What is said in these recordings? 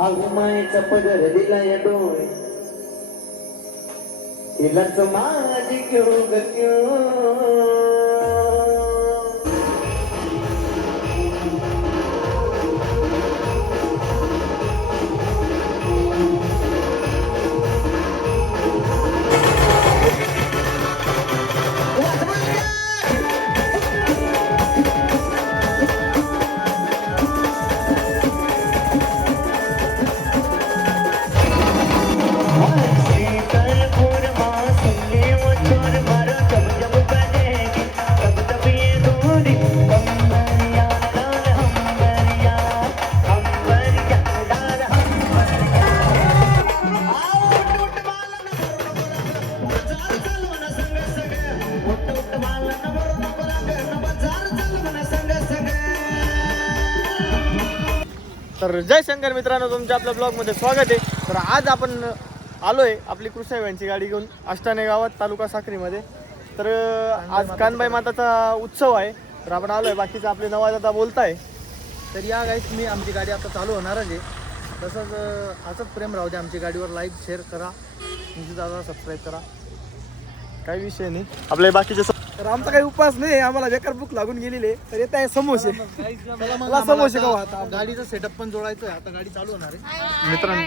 मायचा पदर दिला या डोळे तिलाच माझी क्यों ग क्यों तर जय शंकर मित्रांनो, तुमच्या आपल्या ब्लॉगमध्ये स्वागत आहे. तर आज आपण आलोय आपली कृष्णाबाईंची गाडी घेऊन अष्टाने गावात तालुका साक्रीमध्ये. तर आज कानबाई माताचा उत्सव आहे. तर आपण आलोय, बाकीचे आपले नवादादा बोलताय. तर या गाईत मी आमची गाडी आता चालू होणारच आहे. तसंच असंच प्रेम राहू दे आमची गाडीवर. लाईक शेअर करा, दादा सबस्क्राईब करा. काही विषय नाही आपले बाकीचे. तर आमचा काही उपास नाही, आम्हाला बेकार भूक लागून गेलेली. तर येत आहे समोसे. मला समोसे खाऊ. आता गाडीचं सेटअप पण जोडायचं आहे. आता गाडी चालू होणार आहे मित्रांनो.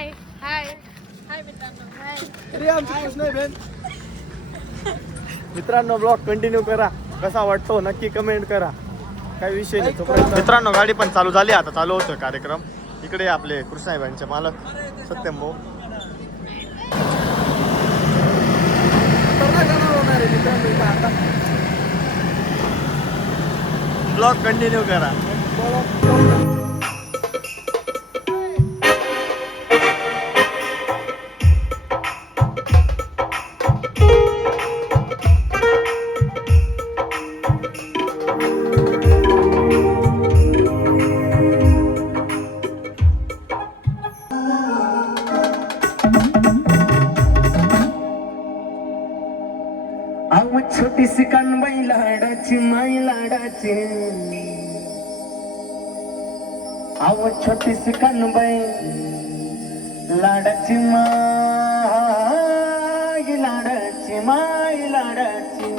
अरे आमची कृष्ण आहे बेन. मित्रांनो, ब्लॉग कंटिन्यू करा. कसा वाटतो नक्की कमेंट करा. काही विषय नाही तोपर्यंत. मित्रांनो, गाडी पण चालू झाली. आता चालू होतं कार्यक्रम. इकडे आपले कृष्णाबाईंचे मालक सत्यम भाऊ. ब्लॉग कंटिन्यू करा. छोटीशी कानबाई लाडाची माई लाडाची. छोटीशी कानबाई लाडाची माई लाडाची माई लाडाची.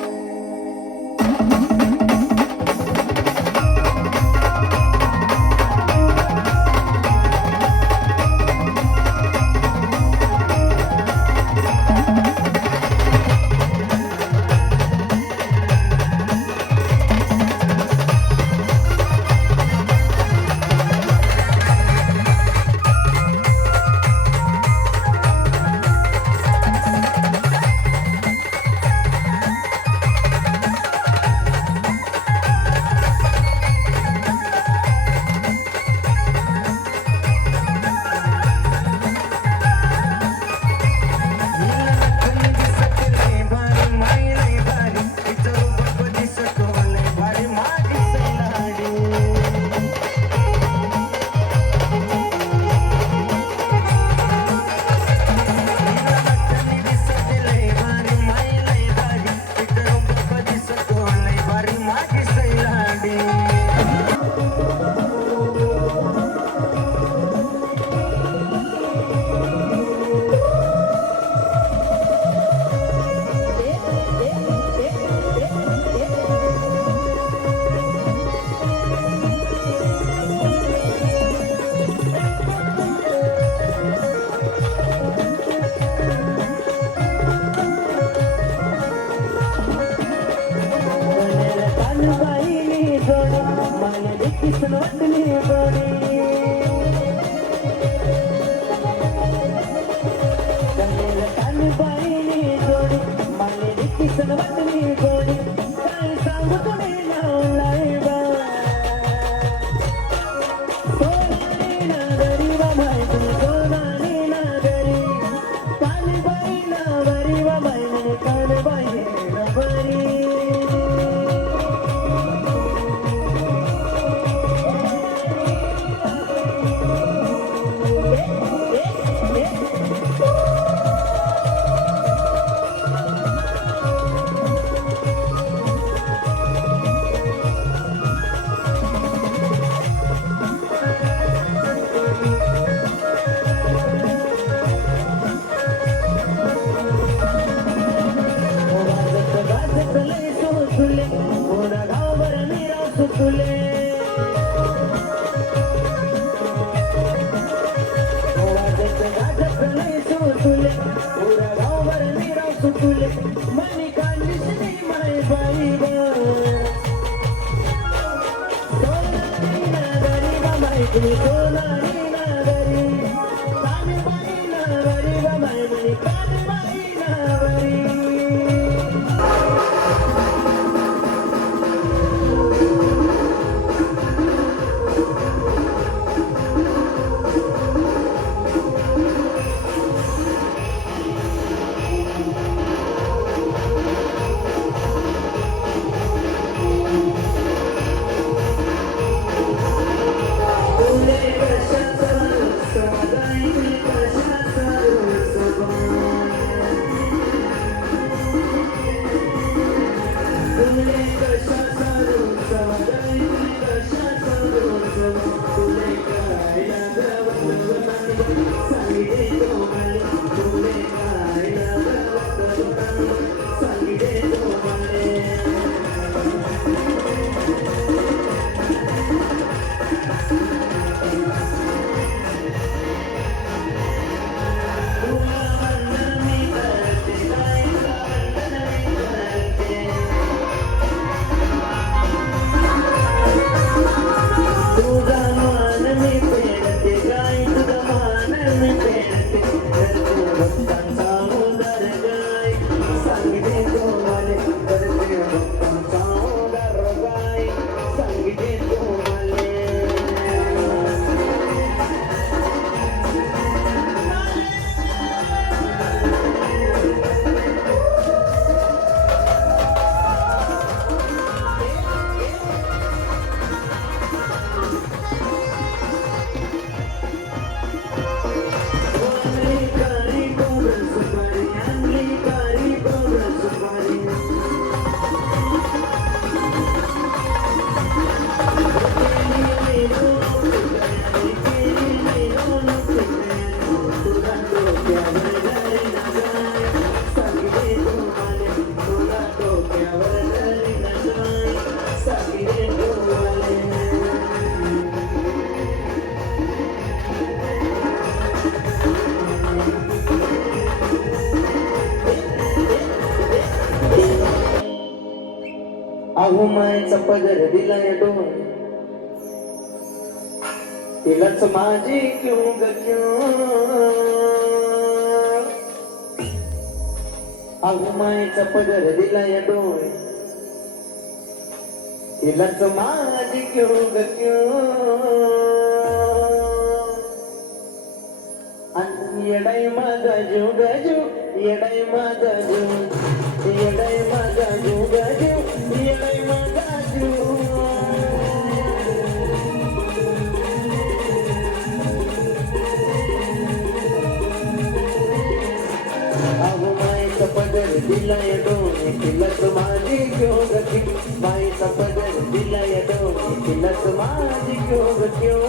आहू मायचा पदर दिलाय डोळ तिलाच माझी क्यों ग क्यों आहू मायचा पदर दिलाय डोळ तिलाच माझी क्यों ग क्यों आणि येडाई माझा जीव ग जीव येडाई माझा जीव येडाई माझा जीव ग जीव येडाई माझा जीव अहो मायचा पदर दिलाय डोळे तिलाच माझी क्यों ग क्यों मायचा पदर दिलाय डोळे तिलाच माझी क्यों ग क्यों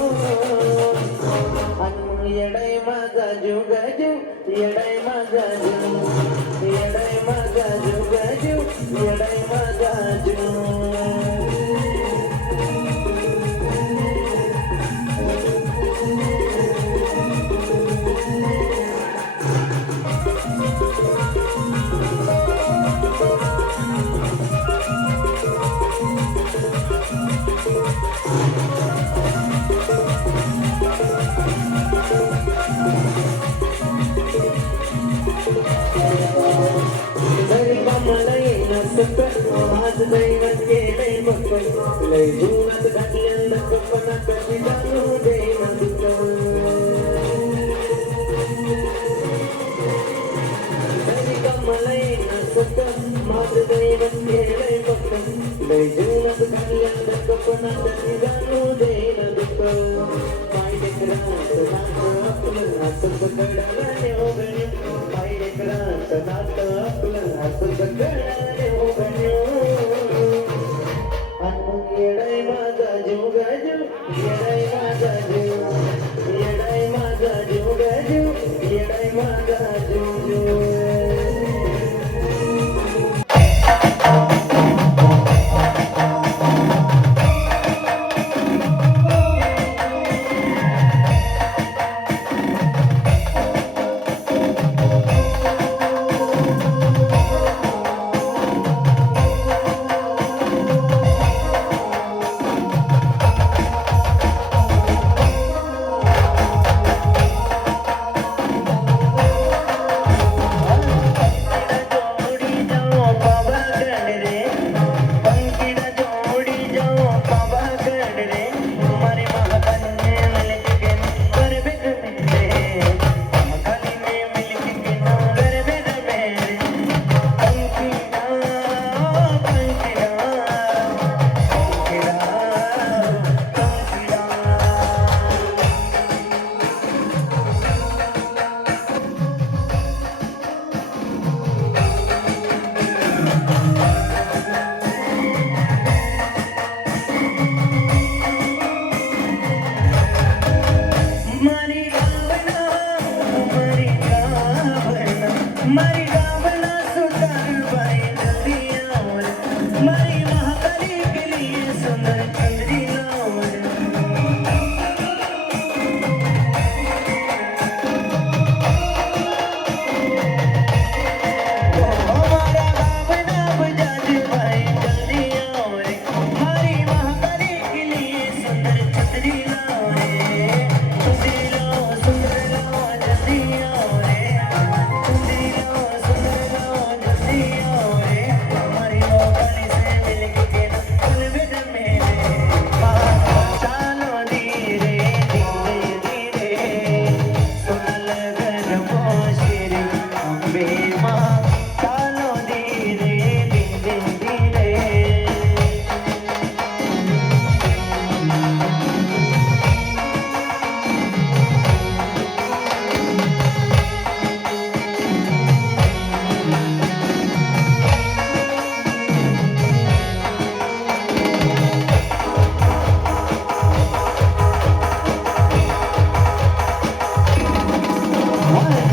आणि येडाई माझा जीव ग जीव येडाई माझा जीव येडाई माझा जीव ग जीव येडाई माझा जीव आज दैवत केलंय बघ लय जीवनात घातलेलं कल्पना कशी जाणू देईना दुःख तरी कमलय नसत माझं दैवत केलंय बघ लय जीवनात घातलेलं कल्पना कशी जाणू देईना दुःख पाहिजे क्रांत नातं आपलं असंच कळालं हो गणे पाहिजे क्रांत नातं आपलं असंच कळालं हो गणे येडाई माझा जीव ग जीव येडाई माझा जीव येडाई माझा जीव ग जीव येडाई माझा जीव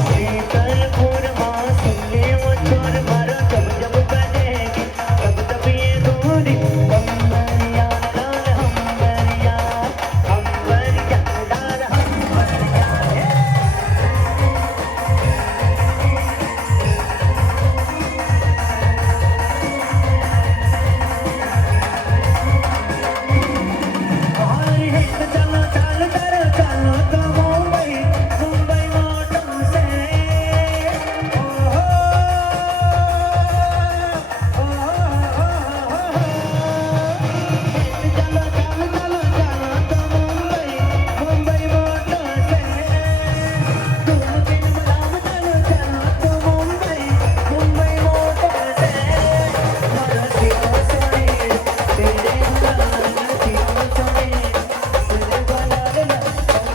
शीतलपुर मौसमी वो छोर मारो जब जब बजेगी तब तब ये गोरी हम्बरिया लाल हम्बरिया लाल हम्बरिया हमारी हिट चलो चालू करो चलो तो मुंबई मुंबई मोटम से ओ हो ओ हो हिट चलो चालू चलो चलो तो मुंबई मुंबई मोटम से तुम दिन मलाम चलो चलो तो मुंबई मुंबई मोटम से मराठी ओ सोनी तेरे गुलाम मराठी ओ सोनी तेरे गुलाम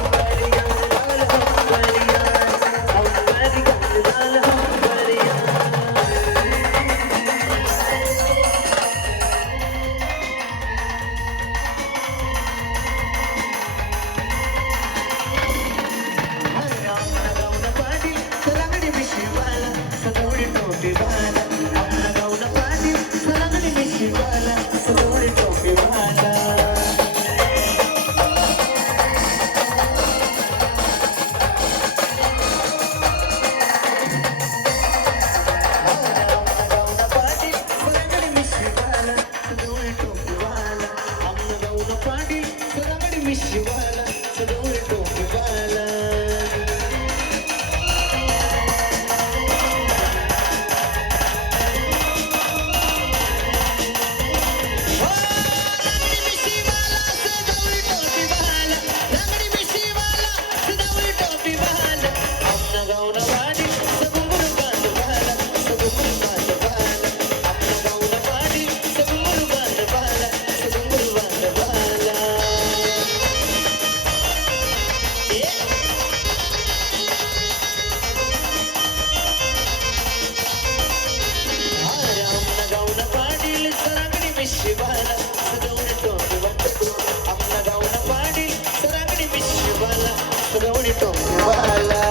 हम्बरिया लाल हम्बरिया लाल हम्बरिया गाऊन पाटी सलागडी मिशीवाला सदोरी टोपीवाला आपला गाऊन पाटी सलागडी मिशीवाला सदोरी टोपीवाला गाऊन पाटी सलागडी मिशीवाला सदोरी टोपीवाला आपला गाऊन पाटी सलागडी मिशीवाला सदोरी टोपीवाला शिवाला सदवणे टोपी वाटतो आपला गाऊन पाडी सरागडी मिशिवाला सदवणे टोपी वाला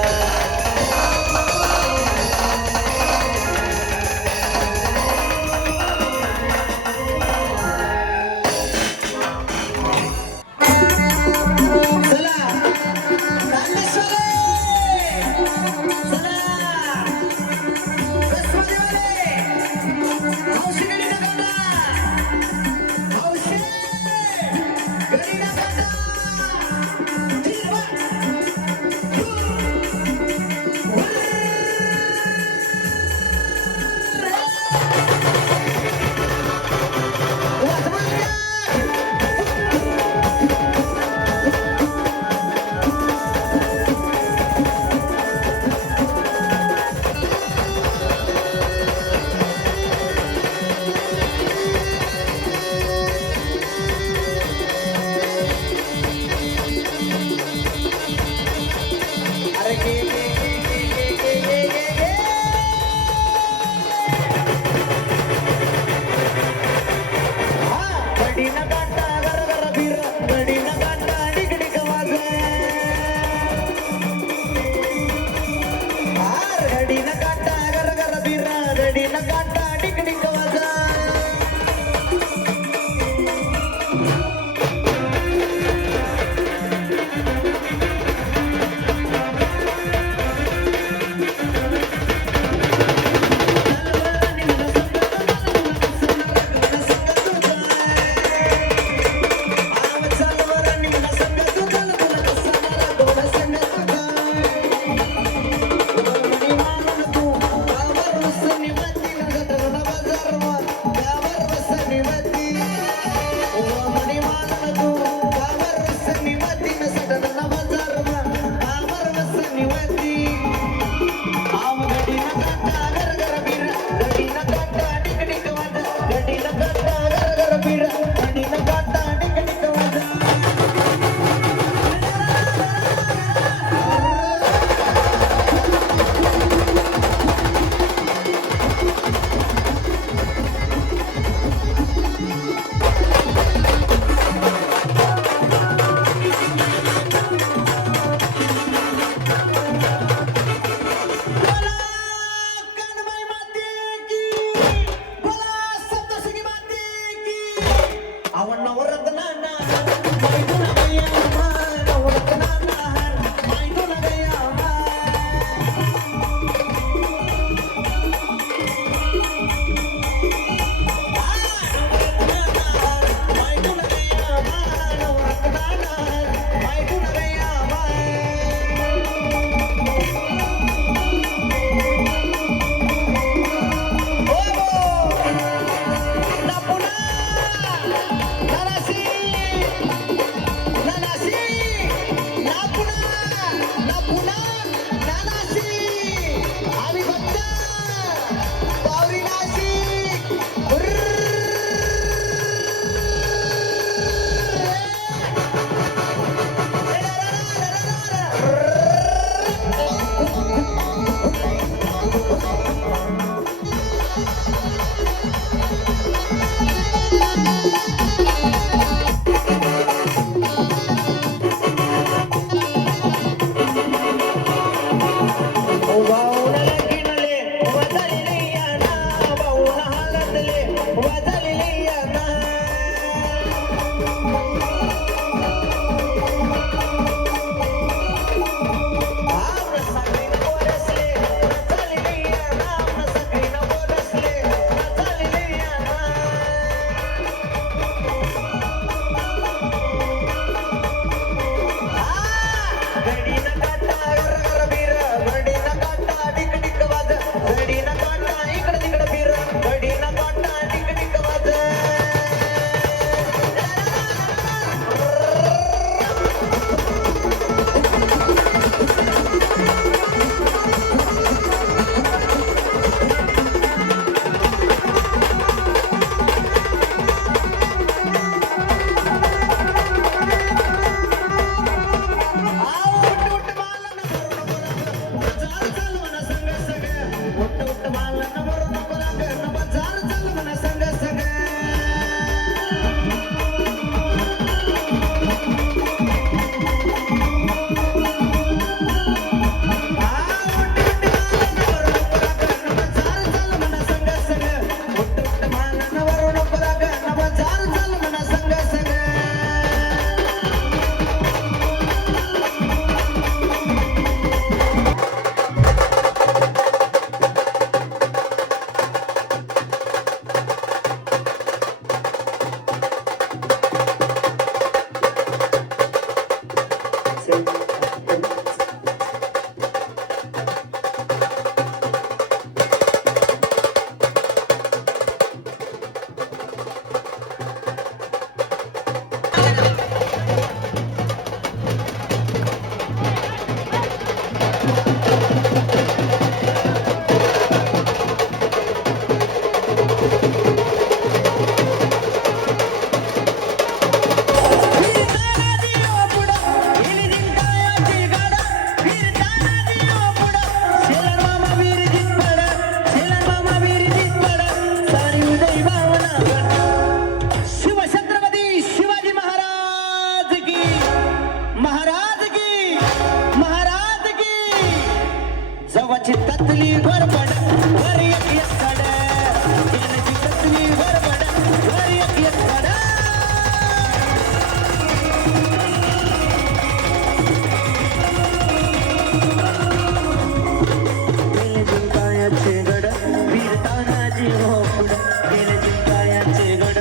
गेले जिंकायाचे गड वीर तानाजी हो पुढं गेले जिंकायाचे गड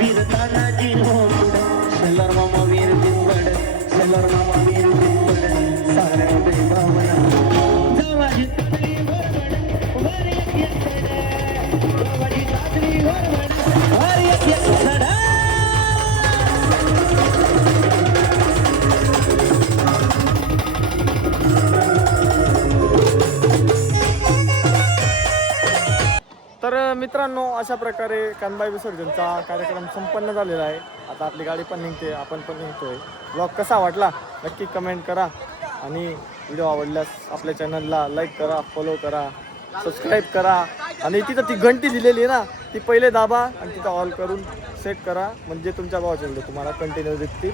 वीर तानाजी हो पुढं सल्लार मामा वीर बिनवड सल्लार मामा वीर बिनवड साऱ्या बेभावना जावाजी तातडी वरवड वर एक सड जावाजी तातडी वरवड वर एक सड तर मित्रांनो, अशा प्रकारे कानबाई विसर्जनचा कार्यक्रम संपन्न झालेला आहे. आता आपली गाडी पण निघते, आपण पण निघतोय. ब्लॉग कसा वाटला नक्की कमेंट करा आणि व्हिडिओ आवडल्यास आपल्या चॅनलला लाईक करा, फॉलो करा, सबस्क्राईब करा आणि तिथं ती घंटी दिलेली आहे ना, ती पहिले दाबा आणि तिथं ऑल करून सेट करा, म्हणजे तुमच्या भावाचे व्हिडिओ तुम्हाला कंटिन्यू दिसतील.